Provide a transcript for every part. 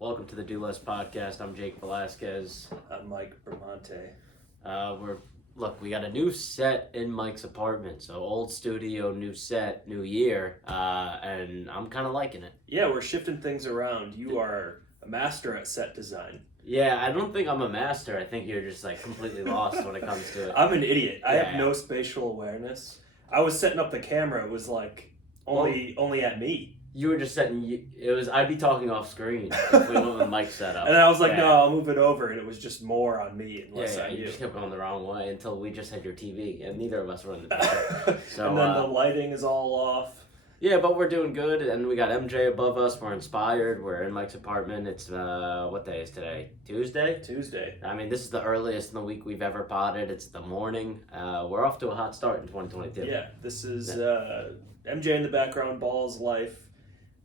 Welcome to the Do Less podcast. I'm Jake Velasquez. I'm Mike Bramante. We got a new set in Mike's apartment. So old studio, new set, new year, and I'm kind of liking it. Yeah, we're shifting things around. You are a master at set design. Yeah, I don't think I'm a master. I think you're just like completely lost when it comes to it. I'm an idiot. I have no spatial awareness. I was setting up the camera. It was like only at me. You were just setting. I'd be talking off screen if we went with Mike's setup. And I was like, no, I'll move it over, and it was just more on me unless I knew. You just kept going the wrong way until we just had your TV, and neither of us were in the picture. So, and then the lighting is all off. Yeah, but we're doing good, and we got MJ above us. We're inspired. We're in Mike's apartment. It's, what day is today? Tuesday? Tuesday. I mean, this is the earliest in the week we've ever potted. It's the morning. We're off to a hot start in 2022. Yeah, this is MJ in the background, Ball's life.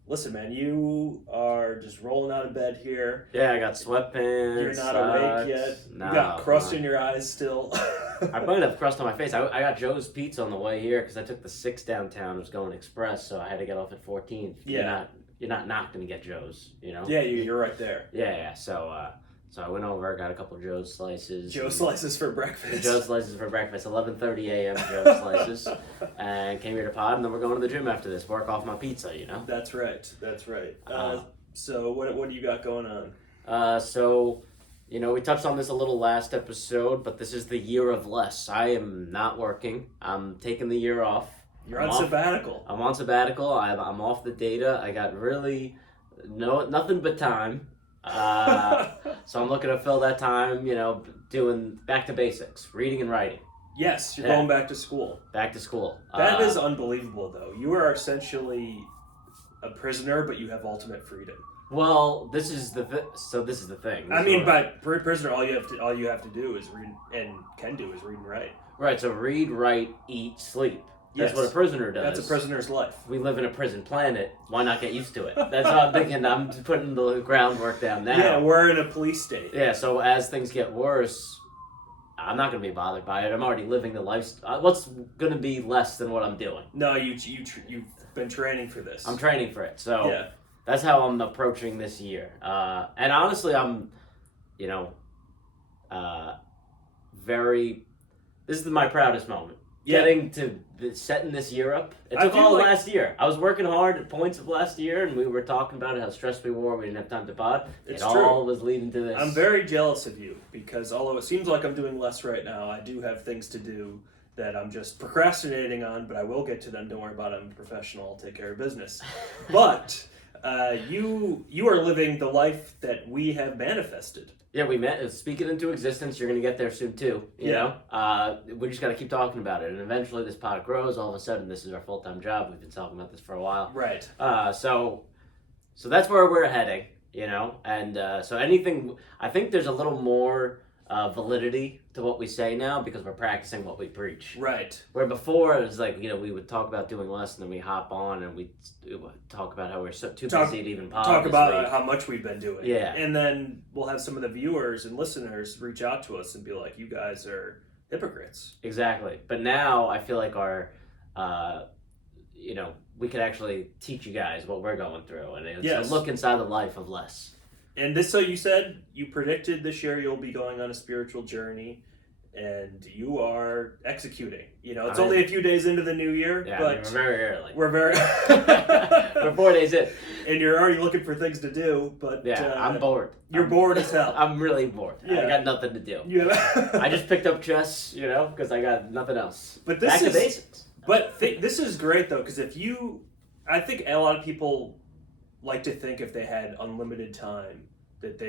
Listen, man, you are just rolling out of bed here. Yeah, I got sweatpants. You're not awake yet. No, you got crust in your eyes still. I might have crust on my face. I got Joe's Pizza on the way here because I took the 6 downtown. It was going express, so I had to get off at 14th. Yeah. You're not going to get Joe's, you know? Yeah, you're right there. Yeah. So I went over, got a couple Joe's slices. Joe's slices for breakfast. Joe's slices for breakfast, 11:30 a.m. Joe's slices, and came here to pod, and then we're going to the gym after this. Work off my pizza, you know. That's right. So what do you got going on? We touched on this a little last episode, but this is the year of less. I am not working. I'm taking the year off. You're on sabbatical. I'm on sabbatical. I'm off the data. I got really nothing but time. So I'm looking to fill that time, doing back to basics, reading and writing. Yes, you're going back to school. Back to school. That is unbelievable, though. You are essentially a prisoner, but you have ultimate freedom. Well, this is the thing. By prisoner, all you have to do is read, and can do is read and write. Right. So read, write, eat, sleep. That's what a prisoner does. That's a prisoner's life. We live in a prison planet. Why not get used to it? That's how I'm thinking. I'm putting the groundwork down now. Yeah, we're in a police state. Yeah, so as things get worse, I'm not going to be bothered by it. I'm already living the lifestyle. What's going to be less than what I'm doing? No, you've been training for this. I'm training for it. So that's how I'm approaching this year. And honestly, I'm, this is my proudest moment. Getting to setting this year up. It took all last year. I was working hard at points of last year, and we were talking about how stressed we were. We didn't have time to pod. It's true. All was leading to this. I'm very jealous of you because although it seems like I'm doing less right now, I do have things to do that I'm just procrastinating on, but I will get to them. Don't worry about it. I'm a professional. I'll take care of business. But you are living the life that we have manifested. Yeah, we met. Speak it into existence. You're going to get there soon, too. You know? We just got to keep talking about it. And eventually this pod grows. All of a sudden, this is our full-time job. We've been talking about this for a while. Right. So that's where we're heading, And so anything... I think there's a little more validity to what we say now because we're practicing what we preach. Right. Where before, it was like, we would talk about doing less, and then we hop on and we talk about how we're too busy to even pod. Talk about how much we've been doing. Yeah. And then we'll have some of the viewers and listeners reach out to us and be like, you guys are hypocrites. Exactly. But now I feel like our, we could actually teach you guys what we're going through. And it's a look inside the life of less. And so you said you predicted this year you'll be going on a spiritual journey, and you are executing. It's only a few days into the new year, but we're very early. We're 4 days in, and you're already looking for things to do. But I'm bored. You're bored as hell. I'm really bored. Yeah. I got nothing to do. Yeah. I just picked up chess, because I got nothing else. But back to basics. But this is great though, because I think a lot of people like to think if they had unlimited time that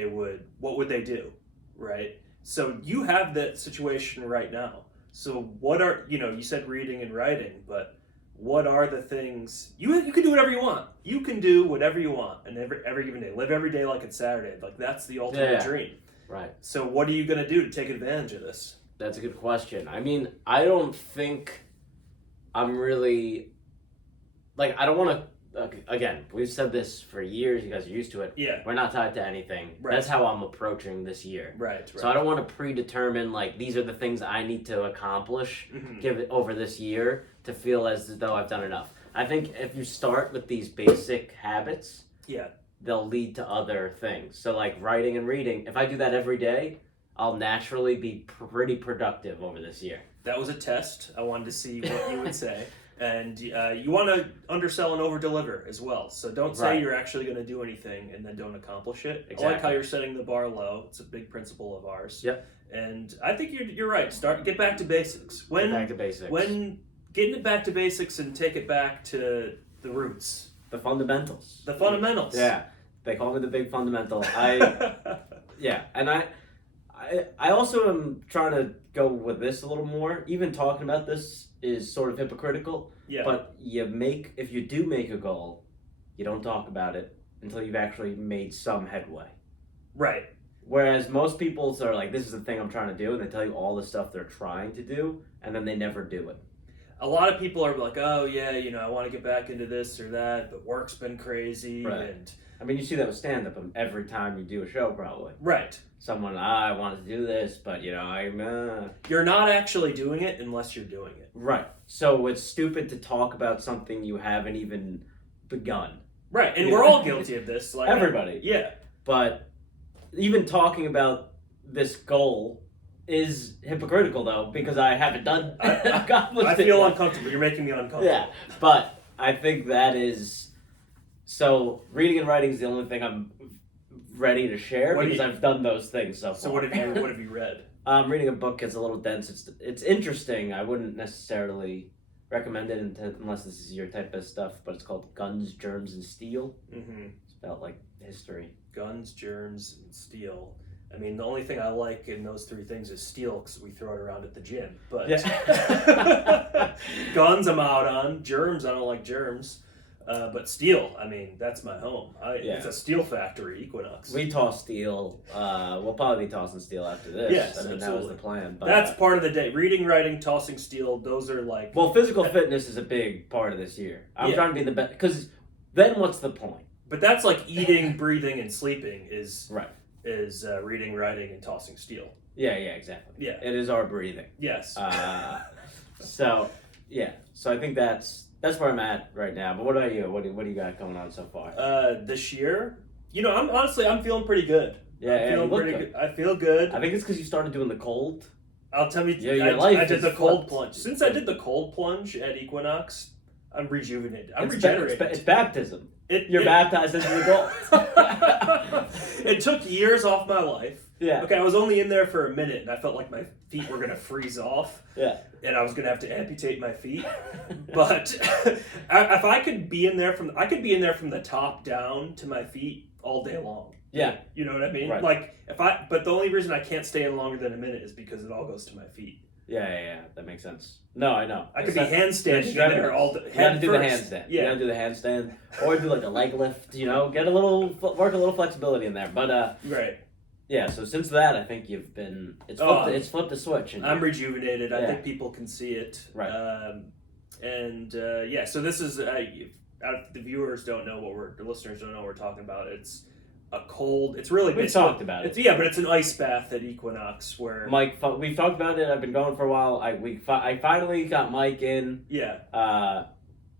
what would they do, right? So you have that situation right now. So what are, you said reading and writing, but what are the things, you can do whatever you want. You can do whatever you want and every given day. Live every day like it's Saturday. Like that's the ultimate dream. Right. So what are you going to do to take advantage of this? That's a good question. I mean, I don't think I'm really, I don't want to, again, we've said this for years. You guys are used to it. Yeah. We're not tied to anything. Right. That's how I'm approaching this year. Right. So I don't want to predetermine, these are the things I need to accomplish, give it over this year to feel as though I've done enough. I think if you start with these basic habits, they'll lead to other things. So like writing and reading, if I do that every day, I'll naturally be pretty productive over this year. That was a test. I wanted to see what you would say. And you want to undersell and over-deliver as well. So don't say you're actually going to do anything and then don't accomplish it. Exactly. I like how you're setting the bar low. It's a big principle of ours. Yep. And I think you're right. Get back to basics. Get back to basics. When getting it back to basics and take it back to the roots. The fundamentals. The fundamentals. Yeah. They call me the big fundamental. Yeah, and I also am trying to go with this a little more. Even talking about this is sort of hypocritical. Yeah. But if you do make a goal, you don't talk about it until you've actually made some headway. Right. Whereas most people are like, this is the thing I'm trying to do, and they tell you all the stuff they're trying to do, and then they never do it. A lot of people are like, oh yeah, I want to get back into this or that, but work's been crazy. Right. And I mean, you see that with stand-up every time you do a show, probably. Right. Someone, I wanted to do this, but, I'm... You're not actually doing it unless you're doing it. Right. So it's stupid to talk about something you haven't even begun. Right, and we're all guilty of this. Like Everybody. Yeah. But even talking about this goal is hypocritical, though, because I haven't done accomplished I it feel yet. uncomfortable. You're making me uncomfortable. Yeah, but I think that is... So reading and writing is the only thing I'm ready to share because I've done those things so far. So what have you read? Reading a book is a little dense. It's interesting. I wouldn't necessarily recommend it unless this is your type of stuff, but it's called Guns, Germs, and Steel. Mm-hmm. It's about like history. Guns, germs, and steel. I mean, the only thing I like in those three things is steel because we throw it around at the gym. But guns, I'm out on. Germs, I don't like germs. But steel, I mean, that's my home. It's a steel factory, Equinox. We toss steel. We'll probably be tossing steel after this. Yes, I mean, absolutely. that was the plan. But, that's part of the day. Reading, writing, tossing steel, those are like... Well, physical fitness is a big part of this year. I'm trying to be the best. Because then what's the point? But that's like eating, breathing, and sleeping is reading, writing, and tossing steel. Yeah, exactly. Yeah. It is our breathing. Yes. So I think that's where I'm at right now. But what about you? What do you got going on so far? This year, I'm feeling pretty good. I'm feeling pretty good. I feel good. I think it's because you started doing the cold. I'll tell you. I did the cold plunge. Since I did the cold plunge at Equinox, I'm rejuvenated. I'm regenerated. It's baptism. You're baptized into the gold. It took years off my life. Yeah. Okay, I was only in there for a minute, and I felt like my feet were gonna freeze off. Yeah. And I was gonna have to amputate my feet. But if I could be in there from the top down to my feet all day long. Yeah. You know what I mean? Right. Like but the only reason I can't stay in longer than a minute is because it all goes to my feet. Yeah. That makes sense. No, I know. I could be handstanding in there all day. You gotta do the handstand. Yeah. You gotta do the handstand. Or do like a leg lift, work a little flexibility in there. But right. Yeah, so since that, I think it's flipped the switch. I'm rejuvenated. I think people can see it. Right. So this is, the viewers don't know the listeners don't know what we're talking about. It's a cold, it's really... We've talked about it. But it's an ice bath at Equinox where... Mike, we've talked about it. I've been going for a while. I finally got Mike in. Yeah.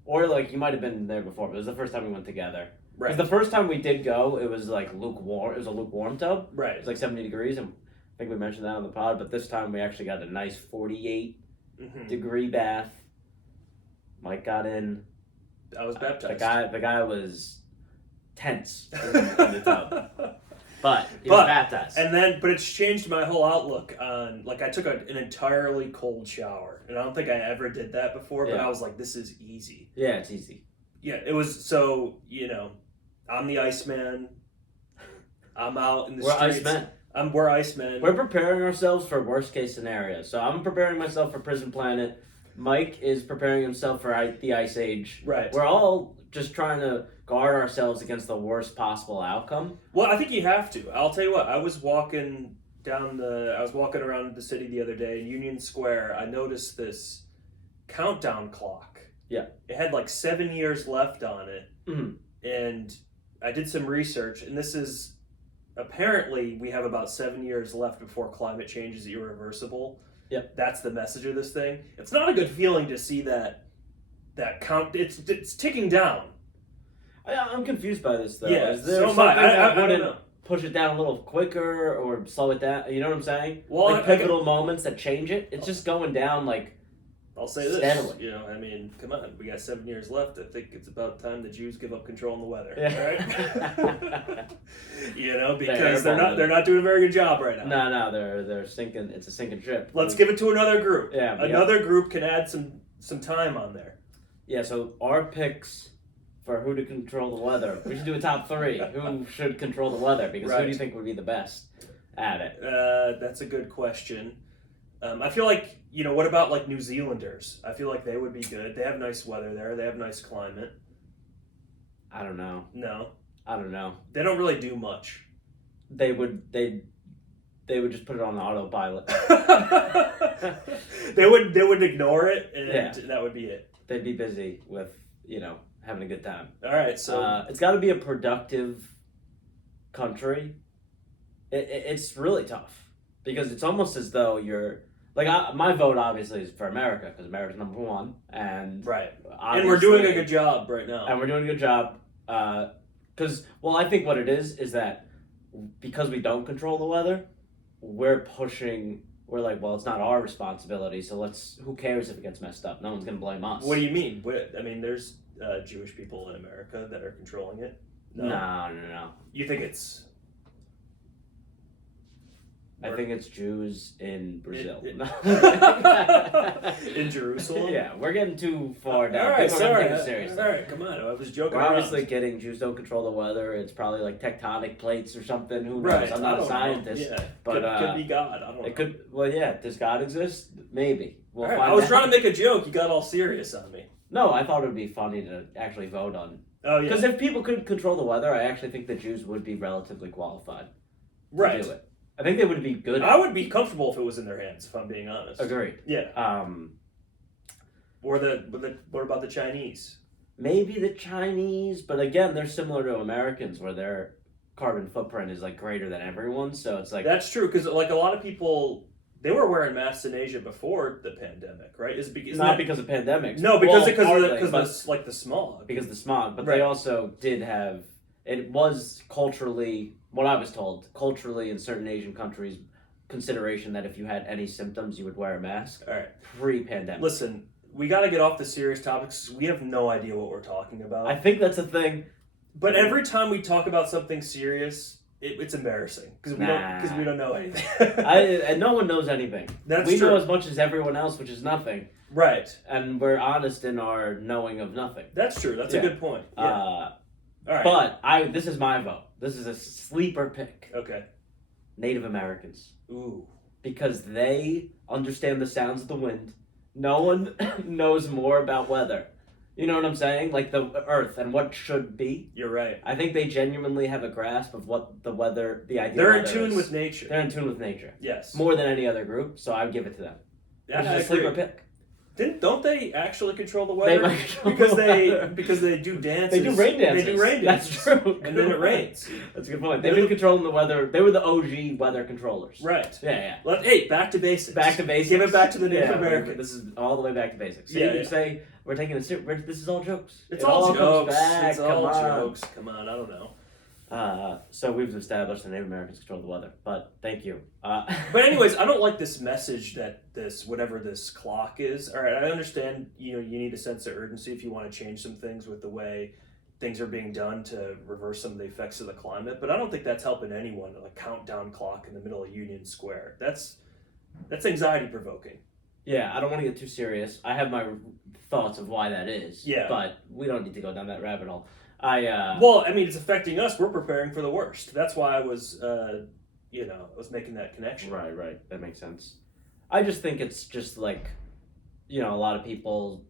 Or like, you might have been there before, but it was the first time we went together. Right. Because the first time we did go, it was like lukewarm. It was a lukewarm tub. Right. It was like 70 degrees, and I think we mentioned that on the pod. But this time we actually got a nice 48 degree bath. Mike got in. I was baptized. The guy was tense in the tub, but he was baptized. But it's changed my whole outlook on. Like, I took an entirely cold shower, and I don't think I ever did that before. But I was like, this is easy. Yeah, it's easy. Yeah, it was. So I'm the Iceman. I'm out in the streets. We're Icemen. We're preparing ourselves for worst case scenarios. So I'm preparing myself for Prison Planet. Mike is preparing himself for the Ice Age. Right. We're all just trying to guard ourselves against the worst possible outcome. Well, I think you have to. I'll tell you what. I was walking around the city the other day in Union Square. I noticed this countdown clock. Yeah. It had like 7 years left on it. Mm-hmm. And I did some research, and this is apparently we have about 7 years left before climate change is irreversible. Yep. That's the message of this thing. It's not a good feeling to see that count. It's ticking down. I'm confused by this though. Yeah, Is there so am something I. that I don't wouldn't know. push it down a little quicker or slow it down? You know what I'm saying? Well, like pivotal moments that change it. It's just going down like I'll say this. steadily. You know, I mean, come on. We got 7 years left. I think it's about time the Jews give up controlling the weather. Yeah. Right? You know, because they're not doing a very good job right now. No, they're sinking. It's a sinking ship. Let's give it to another group. Yeah, another group can add some time on there. Yeah. So our picks for who to control the weather. We should do a top 3. Who should control the weather? Because who do you think would be the best at it? That's a good question. I feel like, you know, what about like New Zealanders? I feel like they would be good. They have nice weather there. They have nice climate. I don't know. No. I don't know. They don't really do much. They would just put it on autopilot. They would ignore it, and that would be it. They'd be busy with, having a good time. All right, so it's got to be a productive country. It's really tough because it's almost as though you're like my vote obviously is for America because America's number 1, and and we're doing a good job right now. And we're doing a good job because I think what it is that because we don't control the weather, we're like, well, it's not our responsibility, so who cares if it gets messed up? No one's gonna blame us. What do you mean? I mean, there's Jewish people in America that are controlling it. No. You think it's? I think it's Jews in Brazil. In Jerusalem? Yeah, we're getting too far down. All right, sorry. Seriously. All right, come on. I was joking We're around. obviously kidding. Jews don't control the weather. It's probably like tectonic plates or something. Who knows? Right. I'm not a scientist. Yeah. But could be God. I don't know. It could. Well, yeah. Does God exist? Maybe. We'll right. find I was out. trying to make a joke. You got all serious on me. No, I thought it would be funny to actually vote on. Oh yeah. Because if people could control the weather, I actually think the Jews would be relatively qualified to do it. I think they would be good. I would be comfortable if it was in their hands, if I'm being honest. Agreed. Yeah. Or what about the Chinese? Maybe the Chinese, but again, they're similar to Americans, where their carbon footprint is like greater than everyone's. So it's like that's true because like a lot of people, they were wearing masks in Asia before the pandemic, right? Because of pandemics. No, because the smog. Because the smog, but right. They also did have. It was culturally, what I was told, culturally in certain Asian countries, consideration that if you had any symptoms, you would wear a mask. All right. Pre-pandemic. Listen, we got to get off the serious topics because we have no idea what we're talking about. I think that's a thing. But every time we talk about something serious, it's embarrassing because we don't know anything. And no one knows anything. We know as much as everyone else, which is nothing. Right. And we're honest in our knowing of nothing. That's true. That's a good point. Yeah. All right. But this is my vote. This is a sleeper pick. Okay. Native Americans. Ooh. Because they understand the sounds of the wind. No one knows more about weather. You know what I'm saying? Like the earth and what should be. You're right. I think they genuinely have a grasp of what the weather, the idea. They're in tune with nature. They're in tune with nature. Yes. More than any other group, so I'd give it to them. Which is a sleeper pick. Don't they actually control the weather? They might control because they do dances. They do rain dances. They do rain dances. That's true. And then it rains. That's a good point. They've been controlling the weather. They were the OG weather controllers. Right. Yeah. Hey, back to basics. Back to basics. Give it back to the Native Americans. This is all the way back to basics. So you say we're taking this. This is all jokes. It's all jokes. It's all jokes. Come on, I don't know. So we've established the Native Americans control the weather, but thank you. But anyways, I don't like this message that whatever this clock is. All right, I understand. You need a sense of urgency if you want to change some things with the way things are being done to reverse some of the effects of the climate. But I don't think that's helping anyone. A countdown clock in the middle of Union Square. That's anxiety provoking. Yeah, I don't want to get too serious. I have my thoughts of why that is. Yeah, but we don't need to go down that rabbit hole. Well, I mean, it's affecting us. We're preparing for the worst. That's why I was, I was making that connection. Right. That makes sense. I just think it's just like, a lot of people.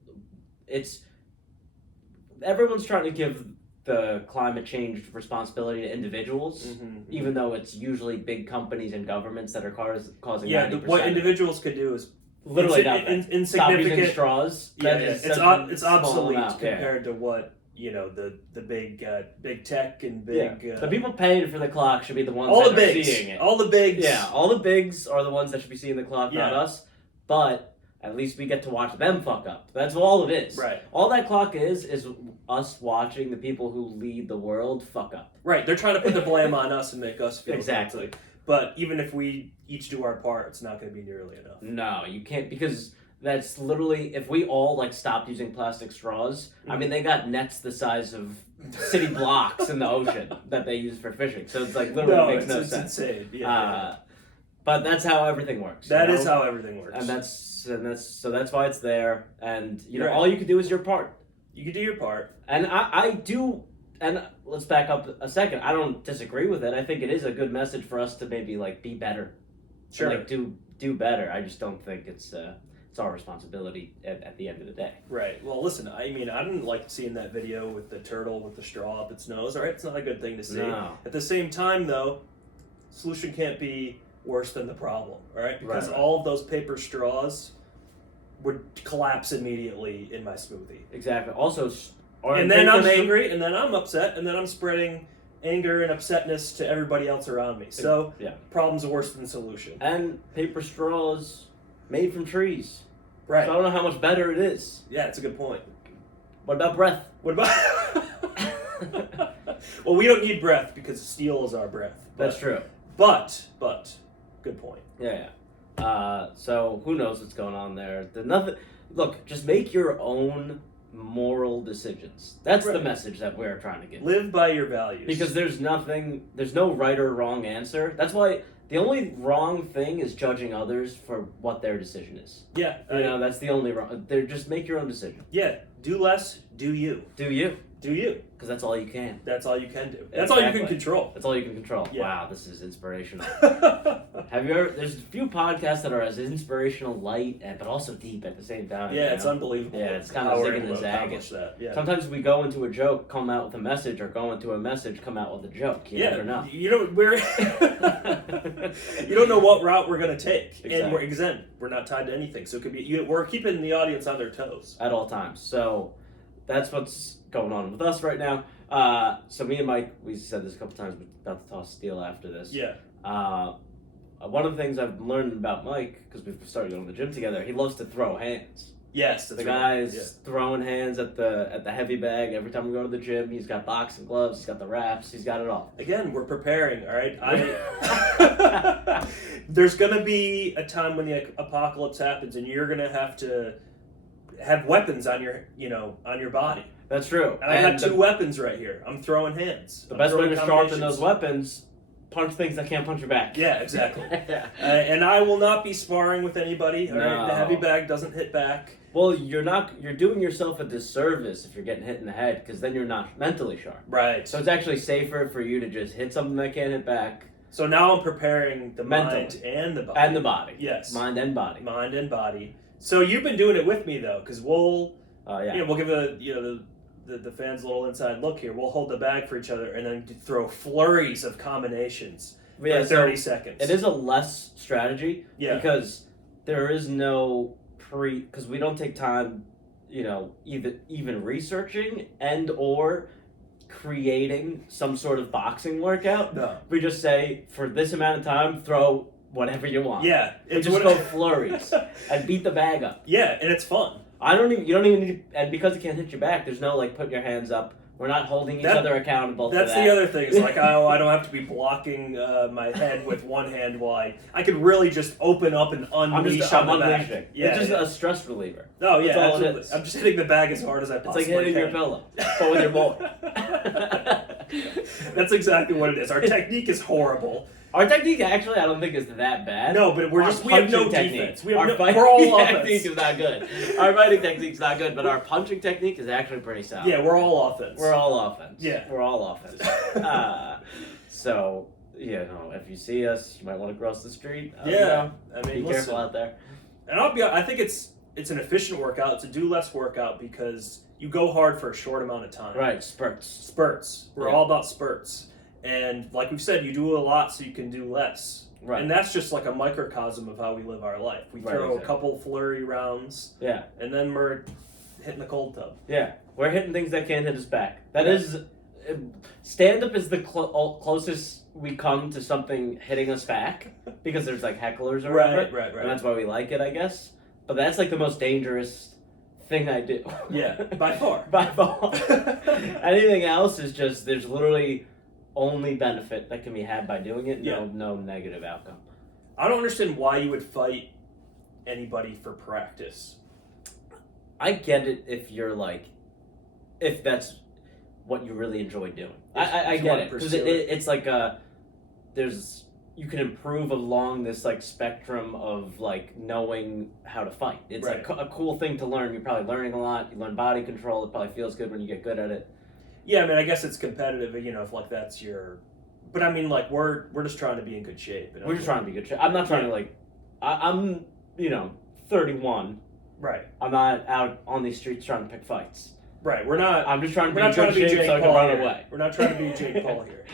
Everyone's trying to give the climate change responsibility to individuals, even though it's usually big companies and governments that are causing. Yeah, what individuals could do is literally nothing. Insignificant. Stop using straws. It's obsolete compared to what. The big tech and big... the people paying for the clock should be the ones that are seeing it. All the bigs. Yeah, all the bigs are the ones that should be seeing the clock, not us. But at least we get to watch them fuck up. That's all it is. Right. All that clock is us watching the people who lead the world fuck up. Right. They're trying to put the blame on us and make us feel Exactly. guilty. But even if we each do our part, it's not going to be nearly enough. No, you can't, because that's literally, if we all like stopped using plastic straws, I mean, they got nets the size of city blocks in the ocean that they use for fishing. So it's like literally makes no it's sense. Insane. Yeah. But that's how everything works. That is how everything works. And that's why it's there. And you know, Right. all you can do is your part. You can do your part. And I do. And let's back up a second. I don't disagree with it. I think it is a good message for us to maybe like be better. Sure. Like do better. I just don't think it's our responsibility at the end of the day. Right. Well, listen, I mean, I didn't like seeing that video with the turtle with the straw up its nose. All right, it's not a good thing to see. No. At the same time, though, solution can't be worse than the problem. All right, because Right. all of those paper straws would collapse immediately in my smoothie. Exactly. Also, And then I'm angry, and then I'm upset, and then I'm spreading anger and upsetness to everybody else around me. So, yeah. problems are worse than the solution. And paper straws made from trees. Right. So I don't know how much better it is. Yeah, it's a good point. What about breath? What about... Well, we don't need breath because steel is our breath. That's true. But, good point. Yeah. So who knows what's going on there? Look, just make your own moral decisions. That's the Right. message that we're trying to get. Live by your values. Because there's no right or wrong answer. That's why the only wrong thing is judging others for what their decision is. Yeah. You know, that's the only wrong. Just make your own decision. Yeah. Do less, do you. Do you. Do you. Because that's all you can. That's all you can do. That's all you can control. That's all you can control. Yeah. Wow, this is inspirational. Have you ever? There's a few podcasts that are as inspirational, light, but also deep at the same time. Yeah, you it's know? unbelievable. Yeah, it's kind of how we're zigging able and to accomplish zagging. that. Yeah. Sometimes we go into a joke, come out with a message, or go into a message, come out with a joke. You never know. You know, you don't know what route we're gonna take, Exactly. and we're not tied to anything. So it could be we're keeping the audience on their toes At all times. So that's what's going on with us right now. So me and Mike, we said this a couple times, we're about to toss steel after this. Yeah. One of the things I've learned about Mike, because we've started going to the gym together, he loves to throw hands. Yes, that's The right. guy's throwing hands at the heavy bag every time we go to the gym. He's got boxing gloves, he's got the wraps, he's got it all. Again, we're preparing, all right? There's going to be a time when the apocalypse happens, and you're going to have weapons on your body. That's true. And I got two weapons right here. I'm throwing hands. The best way to sharpen those weapons, punch things that can't punch your back. Yeah, exactly. And I will not be sparring with anybody. All right? No. The heavy bag doesn't hit back. Well, you're doing yourself a disservice if you're getting hit in the head, because then you're not mentally sharp. Right. So it's actually safer for you to just hit something that can't hit back. So now I'm preparing the Mentally. mind and the body. And the body. Yes. Mind and body. Mind and body. So you've been doing it with me though, because we'll we'll give the fans a little inside look here. We'll hold the bag for each other and then throw flurries of combinations for 30 seconds. It is a less strategy because there is no because we don't take time, even researching and or creating some sort of boxing workout. No. We just say, for this amount of time, throw whatever you want. Yeah. We just go flurries and beat the bag up. Yeah, and it's fun. You don't even need to, and because it can't hit your back, there's no putting your hands up. We're not holding each other accountable for that. That's the other thing. It's like, I don't have to be blocking my head with one hand while I could really just open up and unleash on the back. Unleashing. Yeah, it's just a stress reliever. Oh, yeah, That's all absolutely. it is. I'm just hitting the bag as hard as I It's possibly like hitting can. your pillow, but with your boy. That's exactly what it is. Our technique is horrible. Our technique, actually, I don't think is that bad. No, but we have no defense. We're all offense. technique is not good. Our fighting technique is not good, but our punching technique is actually pretty solid. Yeah, we're all offense. We're all offense. Yeah. We're all offense. So, if you see us, you might want to cross the street. I mean, be careful out there. And I think it's an efficient workout. It's a do less workout because you go hard for a short amount of time. Right, spurts. Spurts. We're all about spurts. And like we've said, you do a lot so you can do less. Right. And that's just like a microcosm of how we live our life. We throw a couple flurry rounds. Yeah. And then we're hitting the cold tub. Yeah. We're hitting things that can't hit us back. That is... Stand-up is the closest we come to something hitting us back, because there's hecklers or whatever. Right. And that's why we like it, I guess. but that's like the most dangerous thing I do. Yeah, by far. By far. Anything else is just, there's literally only benefit that can be had by doing it. No negative outcome. I don't understand why you would fight anybody for practice. I get it if you're like, if that's what you really enjoy doing. I get it, because it's like you can improve along this like spectrum of like knowing how to fight. It's like a cool thing to learn. You're probably learning a lot. You learn body control. It probably feels good when you get good at it. Yeah, I mean, I guess it's competitive, if like that's your. But I mean, like we're just trying to be in good shape. We're just trying to be good shape. I'm not trying to like. I'm 31. Right. I'm not out on these streets trying to pick fights. Right. We're not. I'm just trying to be in good shape Jake so I can run away. We're not trying to be Jake Paul here.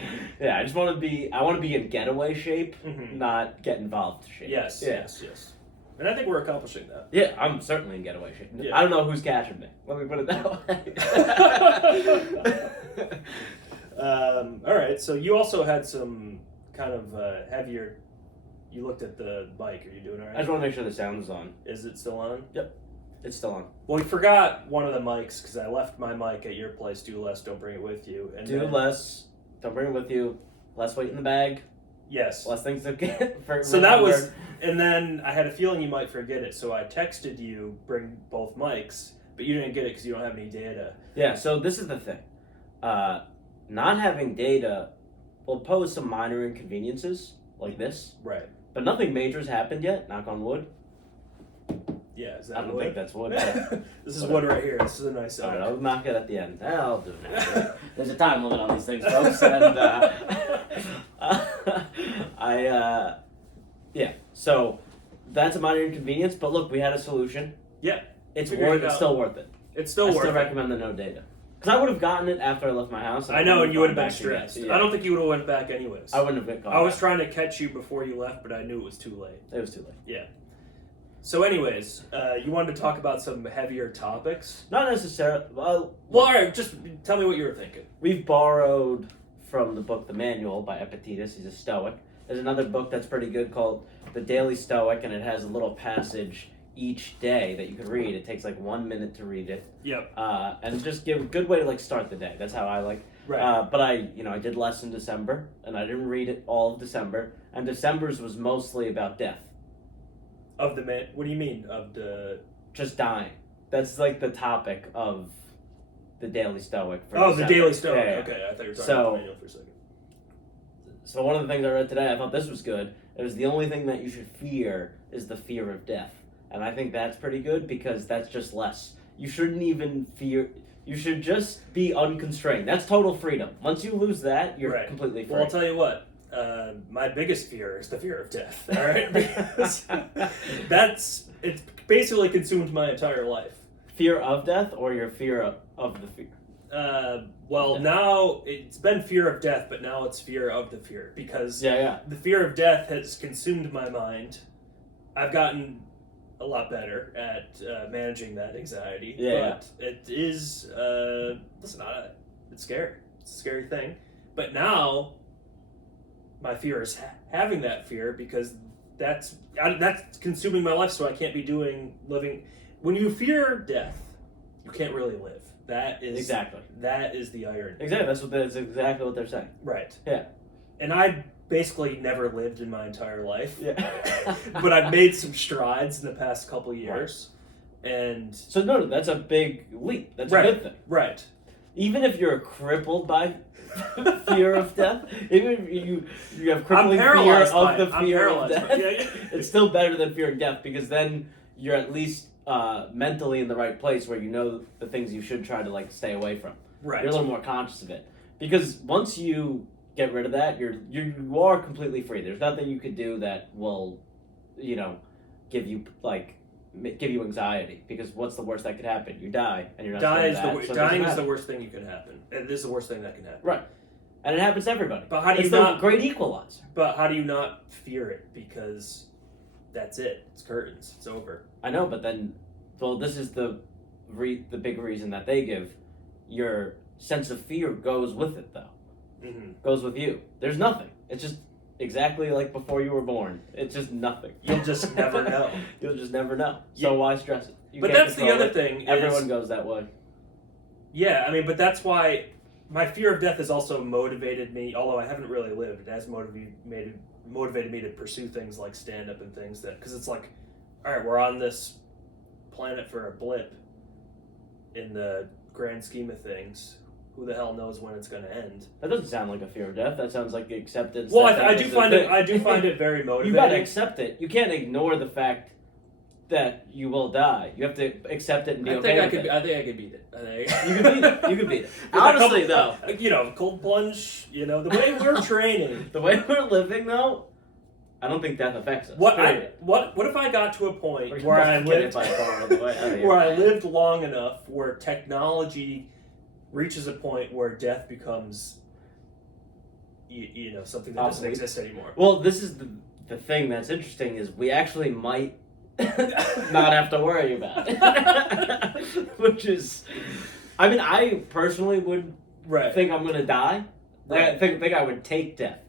Yeah, I just want to be. I want to be in getaway shape, not get involved shape. Yes. And I think we're accomplishing that. Yeah, I'm certainly in getaway shape. Yeah. I don't know who's catching me. Let me put it that way. All right. So you also had some kind of heavier. You looked at the mic. Are you doing all right? I just want to make sure the sound is on. Is it still on? Yep, it's still on. Well, we forgot one of the mics because I left my mic at your place. Do less, don't bring it with you. And less, don't bring it with you. Less weight in the bag. Yes. Less things to get. So that was, and then I had a feeling you might forget it, so I texted you, bring both mics, but you didn't get it because you don't have any data. Yeah, so this is the thing. Not having data will pose some minor inconveniences like this. Right. But nothing major has happened yet, knock on wood. Yeah, is that I don't wood? think that's wood. This is wood right here. This is a nice All oak. right, I'll knock it at the end. I'll do it now. There's a time limit on these things, folks. And yeah, so that's a minor inconvenience. But look, we had a solution. Yeah. It's Figured it's still worth it. It's still I worth still it. recommend the no data. Because I would have gotten it after I left my house. I know, and you would have been gone back again. stressed. Yeah. I don't think you would have went back anyways. I wouldn't have been gone I was back. trying to catch you before you left, but I knew it was too late. It was too late. Yeah. So anyways, you wanted to talk about some heavier topics? Not necessarily. Well, all right, just tell me what you were thinking. We've borrowed from the book The Manual by Epictetus. He's a Stoic. There's another book that's pretty good called The Daily Stoic, and it has a little passage each day that you can read. It takes like 1 minute to read it. Yep. And just give a good way to like start the day. That's how I like. Right. But I did less in December, and I didn't read it all of December. And December's was mostly about death. Of the man? What do you mean of the? Just dying. That's like the topic of the Daily Stoic. For The December. Daily Stoic. Yeah. Okay, I thought you were talking about the manual for a second. So one of the things I read today, I thought this was good. It was the only thing that you should fear is the fear of death. And I think that's pretty good because that's just less. You shouldn't even fear. You should just be unconstrained. That's total freedom. Once you lose that, you're completely free. Well, I'll tell you what. My biggest fear is the fear of death. All right, because it's basically consumed my entire life. Fear of death, or your fear of the fear? Well, now it's been fear of death, but now it's fear of the fear because the fear of death has consumed my mind. I've gotten a lot better at managing that anxiety, but it is it's scary. It's a scary thing. But now my fear is having that fear because that's consuming my life, so I can't be living. When you fear death, you can't really live. That is That is the irony. Exactly. That's exactly what they're saying. Right. Yeah. And I basically never lived in my entire life. Yeah. But I've made some strides in the past couple years. Right. And so no, that's a big leap. That's a good thing. Right. Even if you're crippled by fear of death, even if you have crippling fear of the fear of death, it's still better than fear of death because then you're at least mentally in the right place where you know the things you should try to like stay away from. Right. You're a little more conscious of it because once you get rid of that, you are completely free. There's nothing you could do that will, give you anxiety because what's the worst that could happen? You die and you're not. Dying is the worst thing you could happen. It is the worst thing that can happen. Right. And it happens to everybody. But how do it's you not? Great equalizer. But how do you not fear it? Because that's it. It's curtains. It's over. I know, but then, this is the big reason that they give. Your sense of fear goes with it, though. Mm-hmm. Goes with you. There's nothing. It's just exactly like before you were born. It's just nothing. You'll just never know. You'll just never know. So why stress it? You But can't that's the control other it. thing. Everyone goes that way. Yeah, I mean, but that's why my fear of death has also motivated me, although I haven't really lived, it has motivated me to pursue things like stand-up and things that, because it's like, all right, we're on this planet for a blip in the grand scheme of things. Who the hell knows when it's going to end? That doesn't sound like a fear of death. That sounds like the acceptance. Well, that I do this is find a it. thing. I do find it very motivating. You got to accept it. You can't ignore the fact that you will die. You have to accept it and be okay with it. I think I could beat it. You can beat it. You can beat it. With Honestly, though, cold plunge. The way we're training, the way we're living, though, I don't think death affects us. What if I got to a point where I lived where I lived long enough where technology reaches a point where death becomes something that doesn't exist anymore. Well, this is the thing that's interesting is we actually might not have to worry about it. Which is, I mean, I personally would think I'm going to die. Right. I think I would take death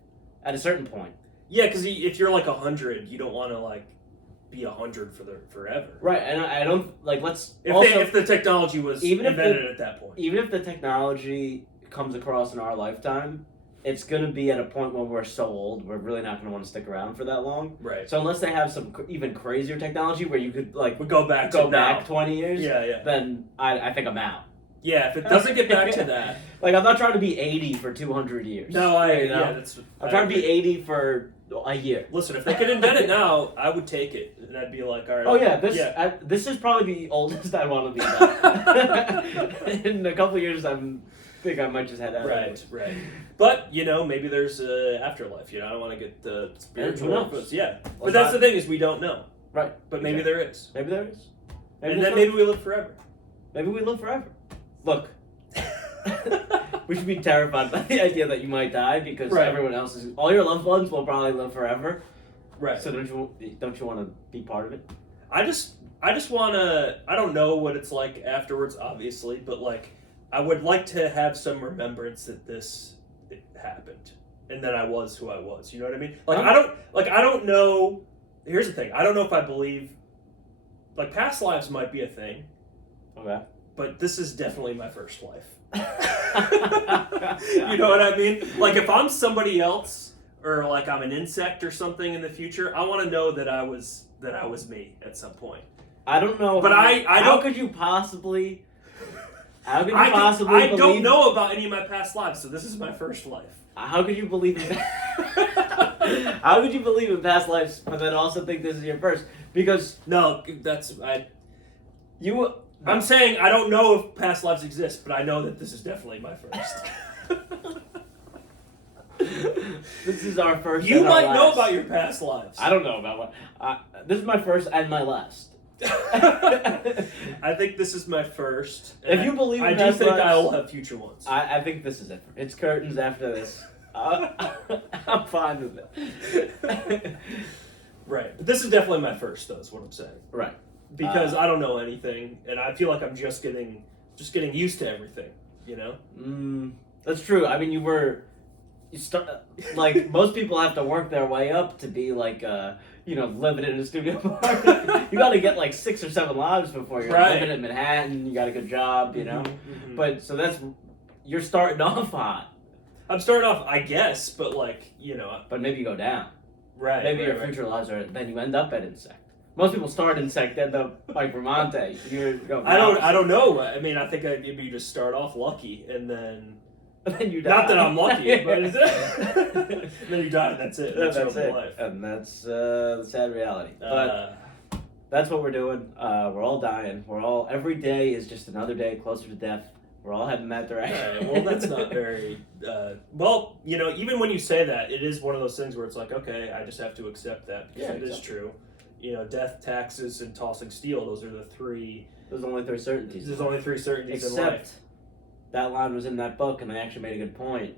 at a certain point. Yeah, because if you're like 100, you don't want to be 100 forever. Right, and I don't let's if the technology was invented at that point. Even if the technology comes across in our lifetime, it's going to be at a point when we're so old we're really not going to want to stick around for that long. Right. So unless they have some even crazier technology where you could we go back 20 years, yeah. then I think I'm out. Yeah, if it doesn't get back to that, I'm not trying to be 80 for 200 years. No, I'm trying to be 80 for a year. Listen, if they could invent it now, I would take it, and I'd be like, all right. Oh yeah, this is probably the oldest I want to be. Now. In a couple of years, I think I might just head out. Right. But maybe there's an afterlife. I don't want to get the spiritual. Yeah, but that's the thing is we don't know. Right. But maybe there is. Maybe there is. Maybe we live forever. Maybe we live forever. Look. We should be terrified by the idea that you might die because everyone else all your loved ones will probably live forever. Right. So don't you want to be part of it? I just want to. I don't know what it's like afterwards, obviously, but I would like to have some remembrance that this happened and that I was who I was. You know what I mean? I don't know. Here's the thing. I don't know if I believe. Past lives might be a thing. Okay. But this is definitely my first life. You know what I mean? If I'm somebody else, or I'm an insect or something in the future, I want to know that I was me at some point. I don't know. But how could you possibly? How could you possibly? I don't know about any of my past lives, so this is my first life. How could you believe in? How could you believe in past lives, but then also think this is your first? Because I'm saying I don't know if past lives exist, but I know that this is definitely my first. This is our first. You might know about your past lives. I don't know about what. This is my first and my last. I think this is my first. If you believe in I past do think lives, I will have future ones. I think this is it. It's curtains after this. I'm fine with it. Right. But this is definitely my first, though, is what I'm saying. Right. Because I don't know anything, and I feel like I'm just getting used to everything, That's true. I mean, most people have to work their way up to be living in a studio apartment. You got to get 6 or 7 lives before you're living in Manhattan. You got a good job, Mm-hmm. But so you're starting off hot. I'm starting off, I guess, but But maybe you go down. Right. Maybe your future lives are. Then you end up at insect. Most people start insect, end up like Vermonte. I don't know. I mean, I think maybe you just start off lucky and then you die. Not that I'm lucky, but then you die. And that's it. That's it. Life. And that's the sad reality. But that's what we're doing. We're all dying. Every day is just another day closer to death. We're all heading that direction. Well, that's not very. Even when you say that, it is one of those things where it's okay, I just have to accept that because it is true. Death, taxes, and tossing steel. Those are the three. There's only 3 certainties. There's only 3 certainties in life. Except that line was in that book, and they actually made a good point.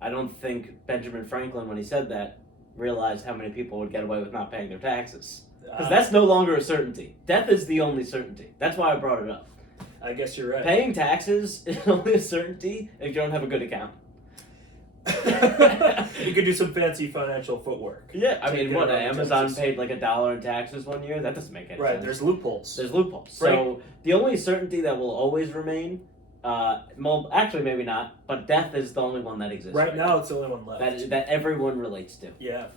I don't think Benjamin Franklin, when he said that, realized how many people would get away with not paying their taxes. Because that's no longer a certainty. Death is the only certainty. That's why I brought it up. I guess you're right. Paying taxes is only a certainty if you don't have a good accountant. You could do some fancy financial footwork. Yeah, I to mean, get what, around the Amazon taxes. paid like $1 in taxes one year? That doesn't make any Right, sense. there's loopholes. There's loopholes. Right. So the only certainty that will always remain, well, actually maybe not, but death is the only one that exists. Right now, it's the only one left. that everyone relates to. Yeah.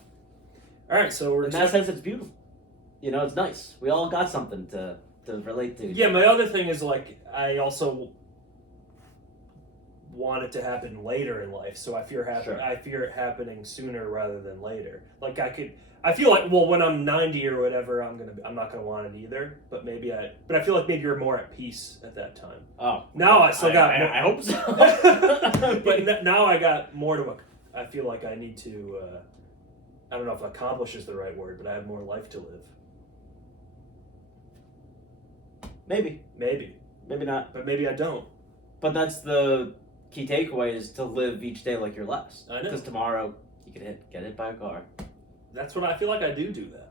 All right, so we're In that sense, it's beautiful. You know, it's nice. We all got something to relate to. Yeah, my other thing is like I also want it to happen later in life, so I fear Sure. I fear it happening sooner rather than later. Like I feel like, well, when I'm 90 or whatever, I'm not gonna want it either. But I feel like maybe you're more at peace at that time. Oh. Now I still got. I hope so. But now I got more to. I feel like I need to. I don't know if accomplish is the right word, but I have more life to live. Maybe. Maybe. Maybe not. But maybe I don't. But that's the key takeaway, is to live each day like your last. I know. Because tomorrow you could get hit by a car. That's what I feel like I do that.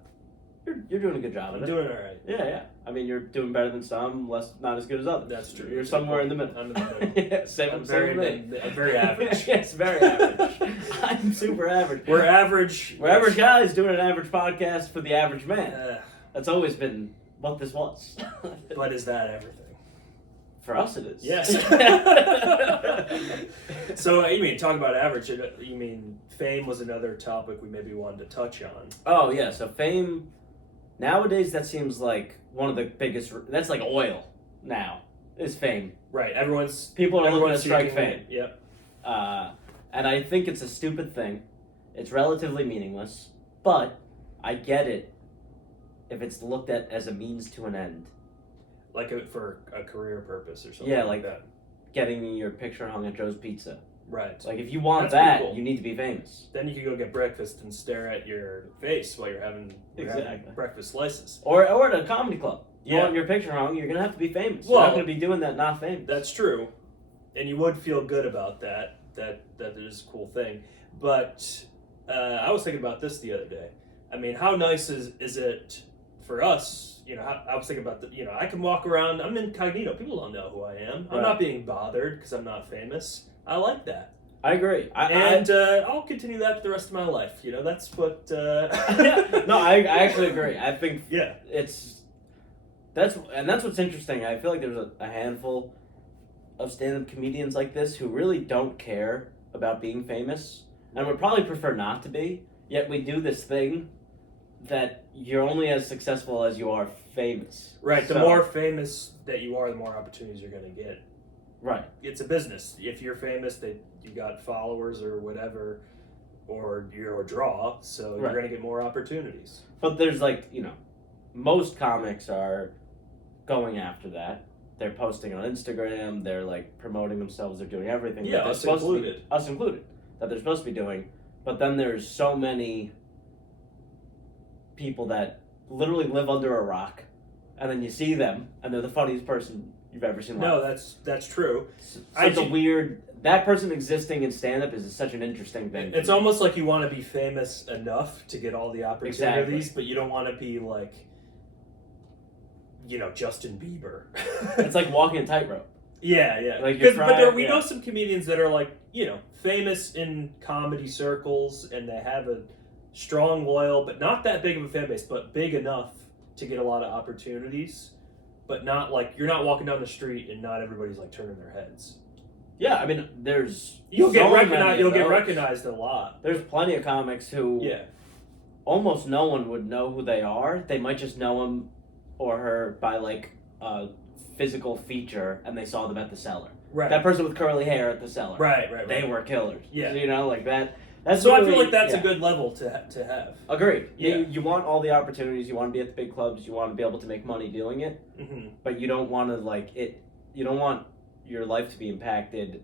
You're doing a good job I'm of it. doing all right. Yeah. I mean, you're doing better than some, not as good as others. That's true. You're somewhere in the middle. I'm in the middle. Yeah, same I'm with me. I'm very average. Yes, very average. I'm super average. We're average. We're average guys doing an average podcast for the average man. Uh, That's always been what this was. but is that everything? For us, it is. Yes. So, you mean, talk about average, you mean fame was another topic we maybe wanted to touch on. Oh, yeah. So fame, nowadays, that seems like one of the biggest, that's like oil now, is fame. Right. People are looking to seeking strike it. fame. Yep. And I think it's a stupid thing. It's relatively meaningless, but I get it if it's looked at as a means to an end. Like for a career purpose or something. Yeah, like like that. getting your picture hung at Joe's Pizza. Right. Like, if you want That's pretty that, cool. you need to be famous. Then you can go get breakfast and stare at your face while you're having Exactly. breakfast slices. Or at a comedy club. You Yeah. want your picture hung, you're going to have to be famous. Well, you're not going to be doing that not famous. That's true, and you would feel good about that. That is a cool thing. But I was thinking about this the other day. I mean, how nice is it for us? You know, I was thinking about I can walk around. I'm incognito. People don't know who I am. I'm Right. not being bothered because I'm not famous. I like that. I agree. I'll continue that for the rest of my life. You know, that's what. No, I actually agree. I think Yeah. that's what's interesting. I feel like there's a handful of stand-up comedians like this who really don't care about being famous and would probably prefer not to be. Yet we do this thing that you're only as successful as you are famous. Right. The So- more famous that you are, the more opportunities you're going to get. Right. It's a business. If you're famous, that you got followers or whatever, or you're a draw, so Right. you're going to get more opportunities. But there's most comics are going after that. They're posting on Instagram. They're like promoting themselves. They're doing everything. Yeah, that they're us supposed to be- included. us included. That they're supposed to be doing. But then there's so many people that literally live under a rock, and then you see them, and they're the funniest person you've ever seen. No, live. that's true. So I it's a ju- weird. That person existing in stand-up is such an interesting thing. It's almost like you want to be famous enough to get all the opportunities, Exactly. but you don't want to be like, Justin Bieber. It's like walking a tightrope. Yeah. Like you're We trying- know some comedians that are like, famous in comedy circles, and they have a strong, loyal, but not that big of a fan base, but big enough to get a lot of opportunities. But not like you're not walking down the street and not everybody's like turning their heads. Yeah, I mean, there's You'll get so many recognized. of You'll get those. recognized a lot. There's plenty of comics who Yeah. almost no one would know who they are. They might just know him or her by like a physical feature, and they saw them at the cellar. Right. That person with curly hair at the cellar. Right. They were killers. Yeah. Like that. That's So I really- feel like that's yeah. a good level to have. Agreed. Yeah. You want all the opportunities. You want to be at the big clubs. You want to be able to make money doing it. Mm-hmm. But you don't want to you don't want your life to be impacted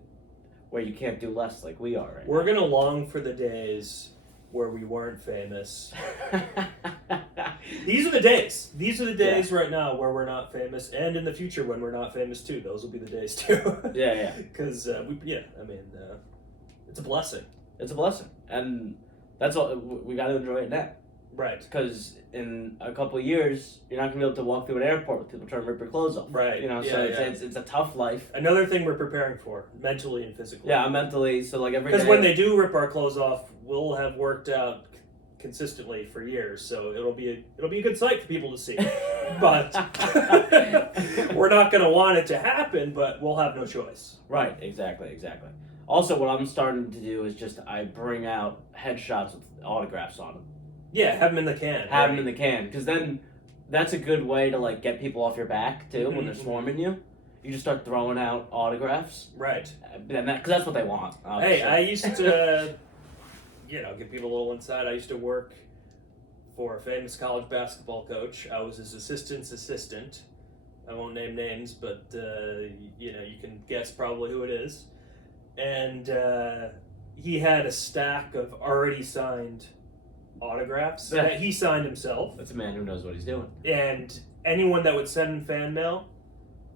where you can't do less like we are right We're gonna long for the days where we weren't famous. These are the days. These are the days right now where we're not famous, and in the future when we're not famous too. Those will be the days too. Yeah. Because it's a blessing. It's a blessing, and that's all. We got to enjoy it now. Right. Because in a couple of years, you're not going to be able to walk through an airport with people trying to rip your clothes off. Right. You know, Yeah, so yeah. it's a tough life. Another thing we're preparing for, mentally and physically. Yeah, mentally. So like every Because day. when they do rip our clothes off, we'll have worked out consistently for years, so it'll be a good sight for people to see. But we're not going to want it to happen, but we'll have no choice. Right, exactly. Also, what I'm starting to do is just I bring out headshots with autographs on them. Yeah, have them in the can. Have them in the can, because then that's a good way to like get people off your back too when they're swarming you. You just start throwing out autographs. Right. Because that's what they want. Hey, I used to, give people a little insight. I used to work for a famous college basketball coach. I was his assistant's assistant. I won't name names, but you can guess probably who it is. And he had a stack of already signed autographs that he signed himself. That's a man who knows what he's doing. And anyone that would send in fan mail,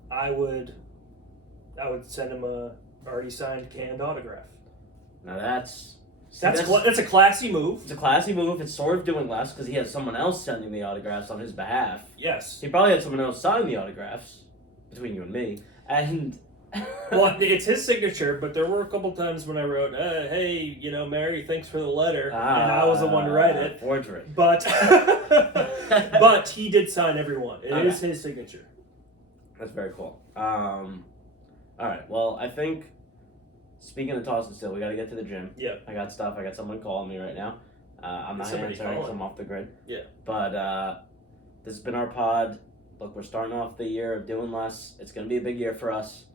I would send him a already signed canned autograph. Now that's a classy move. It's a classy move. It's sort of doing less because he has someone else sending the autographs on his behalf. Yes. He probably had someone else sign the autographs between you and me. And well, it's his signature, but there were a couple times when I wrote, "Hey, Mary, thanks for the letter," and I was the one to write it. Forgery. But but he did sign every one. It is his signature. That's very cool. All right. Well, I think speaking of tossing still, we got to get to the gym. Yeah. I got stuff. I got someone calling me right now. I'm not answering because I'm off the grid. Yeah. But this has been our pod. Look, we're starting off the year of doing less. It's going to be a big year for us.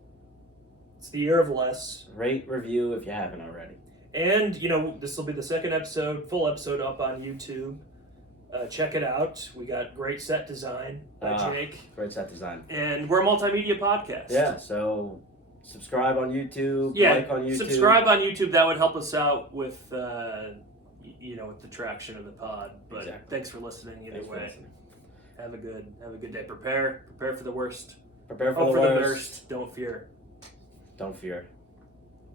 It's the year of less. Rate, review if you haven't already. And, this will be the second episode, full episode up on YouTube. Check it out. We got great set design by Jake. Great set design. And we're a multimedia podcast. Yeah, so subscribe on YouTube, like on YouTube. Subscribe on YouTube. That would help us out with, with the traction of the pod. But thanks for listening either way. Have a good day. Prepare for the worst. Prepare for the worst. Don't fear. Don't fear.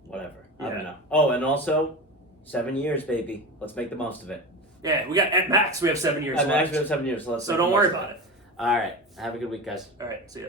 Whatever. I don't know. Oh, and also, 7 years, baby. Let's make the most of it. Yeah, at max we have 7 years left. At max we have 7 years. So don't worry about it. All right. Have a good week, guys. All right. See ya.